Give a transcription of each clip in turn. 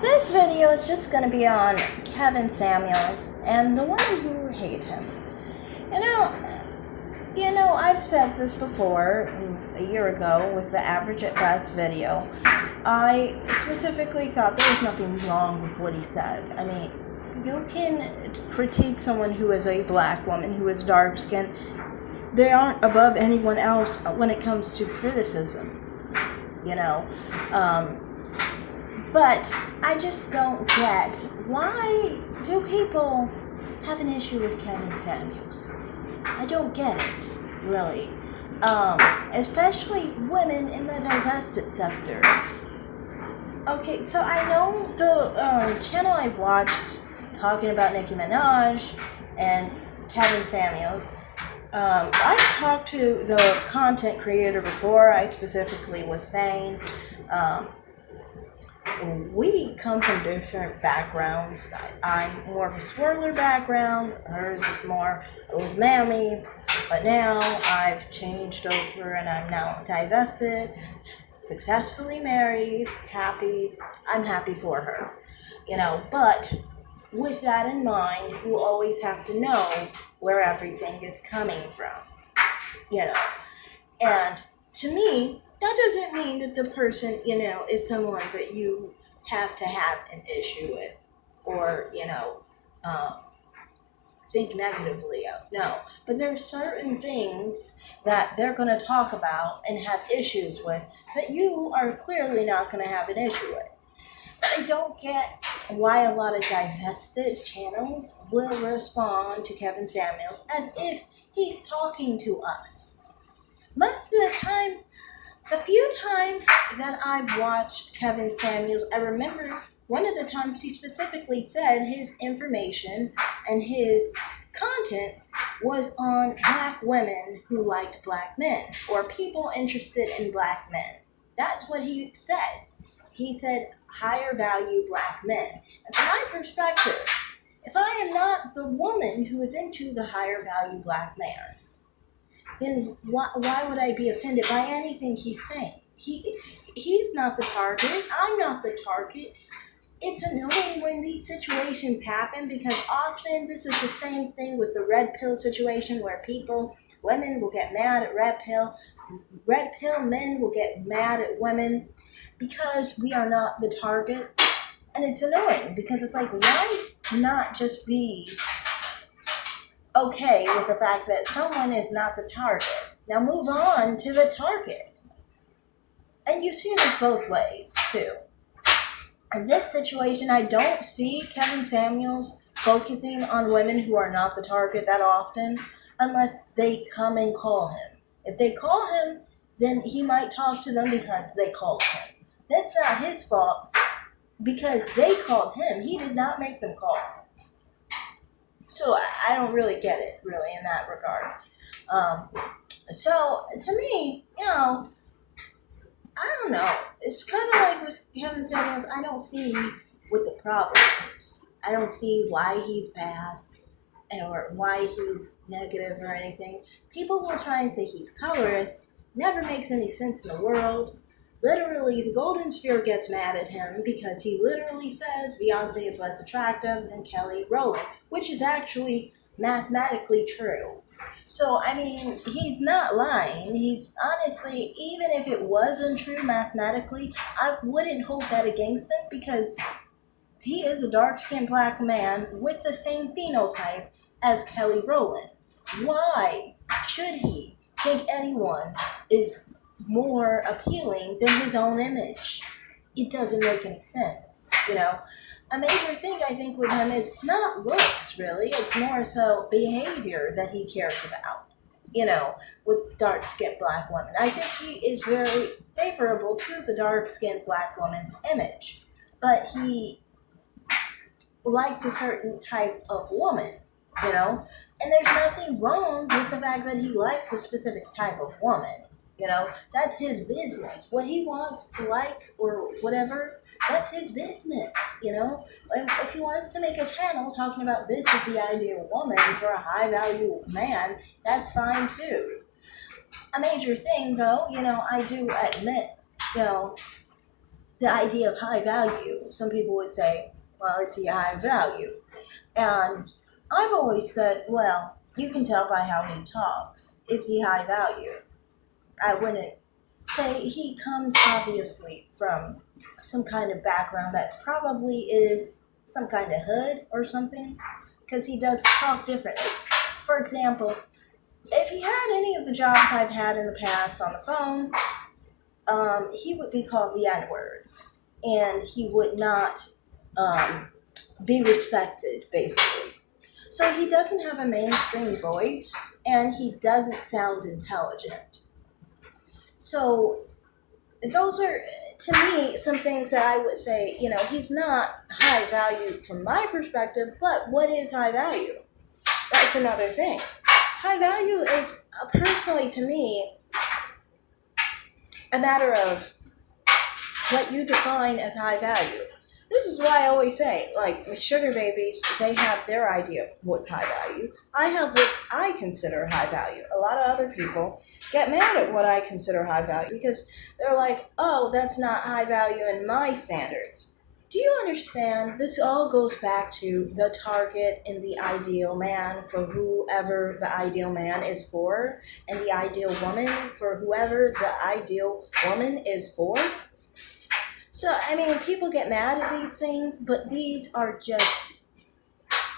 This video is just going to be on Kevin Samuels and the women who hate him. You know, I've said this before a year ago with the Average at Best video. I specifically thought there was nothing wrong with what he said. I mean, you can critique someone who is a black woman, who is dark skinned. They aren't above anyone else when it comes to criticism, you know. But I just don't get, why do people have an issue with Kevin Samuels? I don't get it, really. Especially women in the divested sector. Okay, so I know the channel I've watched talking about Nicki Minaj and Kevin Samuels. I've talked to the content creator before. I specifically was saying, we come from different backgrounds. I'm more of a swirler background. Hers is more, it was mammy. But now I've changed over and I'm now divested, successfully married, happy. I'm happy for her. But with that in mind, you always have to know where everything is coming from. And to me, that doesn't mean that the person, is someone that you have to have an issue with or, think negatively of. No. But there's certain things that they're going to talk about and have issues with that you are clearly not going to have an issue with. But I don't get why a lot of divested channels will respond to Kevin Samuels as if he's talking to us. Most of the time, the few times that I've watched Kevin Samuels, I remember one of the times he specifically said his information and his content was on black women who liked black men or people interested in black men. That's what he said. He said higher value black men. And from my perspective, if I am not the woman who is into the higher value black man, then why would I be offended by anything he's saying? He's not the target. I'm not the target. It's annoying when these situations happen because often this is the same thing with the red pill situation where women will get mad at red pill. Red pill men will get mad at women because we are not the target. And it's annoying because it's like, why not just be okay with the fact that someone is not the target? Now move on to the target. And you see this both ways too. In this situation, I don't see Kevin Samuels focusing on women who are not the target that often unless they come and call him. If they call him, then he might talk to them because they called him. That's not his fault because they called him. He did not make them call. So I don't really get it, really, in that regard. So to me, I don't know. It's kind of like with Kevin Samuels. I don't see what the problem is. I don't see why he's bad or why he's negative or anything. People will try and say he's colorist. Never makes any sense in the world. Literally, the Golden Sphere gets mad at him because he literally says Beyonce is less attractive than Kelly Rowland, which is actually mathematically true. So, I mean, he's not lying. He's honestly, even if it wasn't true mathematically, I wouldn't hold that against him because he is a dark-skinned black man with the same phenotype as Kelly Rowland. Why should he think anyone is more appealing than his own image? It doesn't make any sense, A major thing I think with him is not looks, really. It's more so behavior that he cares about, with dark-skinned black women. I think he is very favorable to the dark-skinned black woman's image, but he likes a certain type of woman, And there's nothing wrong with the fact that he likes a specific type of woman. That's his business. What he wants to like or whatever, that's his business, If he wants to make a channel talking about this is the ideal woman for a high-value man, that's fine too. A major thing, though, I do admit, the idea of high value. Some people would say, well, is he high value? And I've always said, well, you can tell by how he talks. Is he high value? I wouldn't say he comes obviously from some kind of background that probably is some kind of hood or something, because he does talk differently. For example, if he had any of the jobs I've had in the past on the phone, he would be called the N-word, and he would not be respected, basically. So he doesn't have a mainstream voice, and he doesn't sound intelligent. So those are, to me, some things that I would say, he's not high value from my perspective, but what is high value? That's another thing. High value is, personally to me, a matter of what you define as high value. This is why I always say, like, with sugar babies, they have their idea of what's high value. I have what I consider high value. A lot of other people get mad at what I consider high value because they're like, oh, that's not high value in my standards. Do you understand? This all goes back to the target and the ideal man for whoever the ideal man is for, and the ideal woman for whoever the ideal woman is for. So, people get mad at these things, but these are just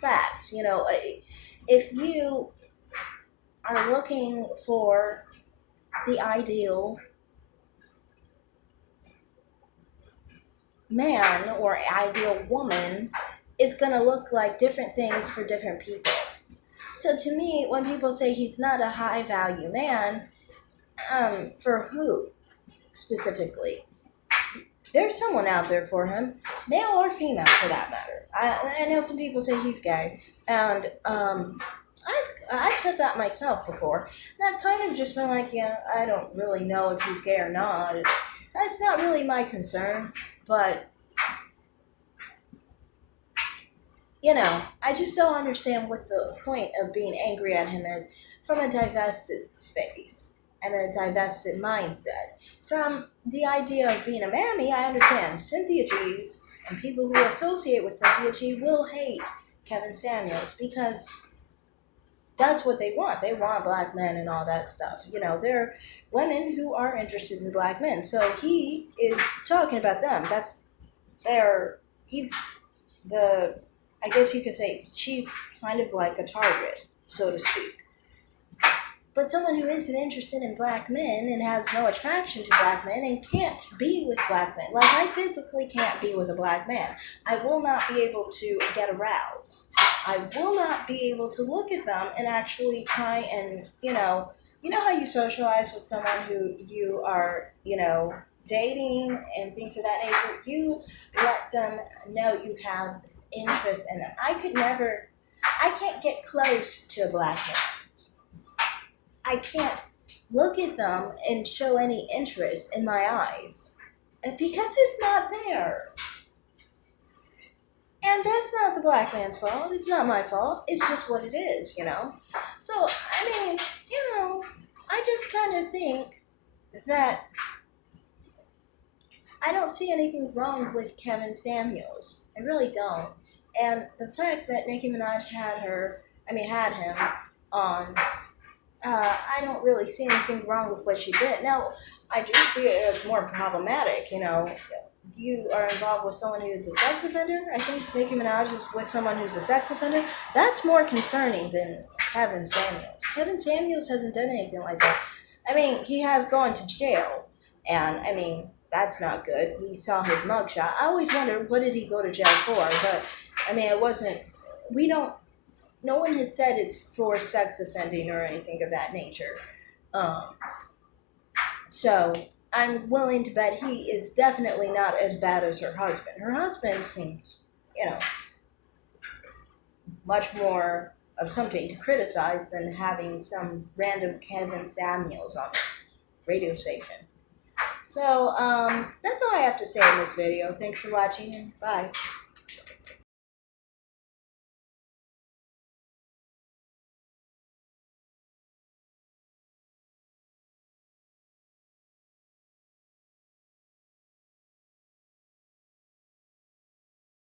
facts. If you are looking for the ideal man or ideal woman, it's going to look like different things for different people. So to me, when people say he's not a high value man, for who specifically? There's someone out there for him, male or female for that matter. I know some people say he's gay, and I've said that myself before, and I've kind of just been like, yeah, I don't really know if he's gay or not. That's not really my concern, but I just don't understand what the point of being angry at him is from a divested space and a divested mindset. From the idea of being a mammy, I understand Cynthia G's and people who associate with Cynthia G will hate Kevin Samuels because that's what they want. They want black men and all that stuff. They're women who are interested in black men. So he is talking about them. He's the, I guess you could say, she's kind of like a target, so to speak. But someone who isn't interested in black men and has no attraction to black men and can't be with black men. Like, I physically can't be with a black man. I will not be able to get aroused. I will not be able to look at them and actually try and, you know how you socialize with someone who you are, dating and things of that nature? You let them know you have interest in them. I can't get close to a black man. I can't look at them and show any interest in my eyes because it's not there. And that's not the black man's fault. It's not my fault. It's just what it is, So, I just kind of think that I don't see anything wrong with Kevin Samuels. I really don't. And the fact that Nicki Minaj had him on, I don't really see anything wrong with what she did. Now, I do see it as more problematic, You are involved with someone who's a sex offender. I think Nicki Minaj is with someone who's a sex offender. That's more concerning than Kevin Samuels. Kevin Samuels hasn't done anything like that. He has gone to jail, and that's not good. We saw his mugshot. I always wondered, what did he go to jail for? But it wasn't. No one had said it's for sex offending or anything of that nature. So I'm willing to bet he is definitely not as bad as her husband. Her husband seems, much more of something to criticize than having some random Kevin Samuels on the radio station. So that's all I have to say in this video. Thanks for watching, and bye.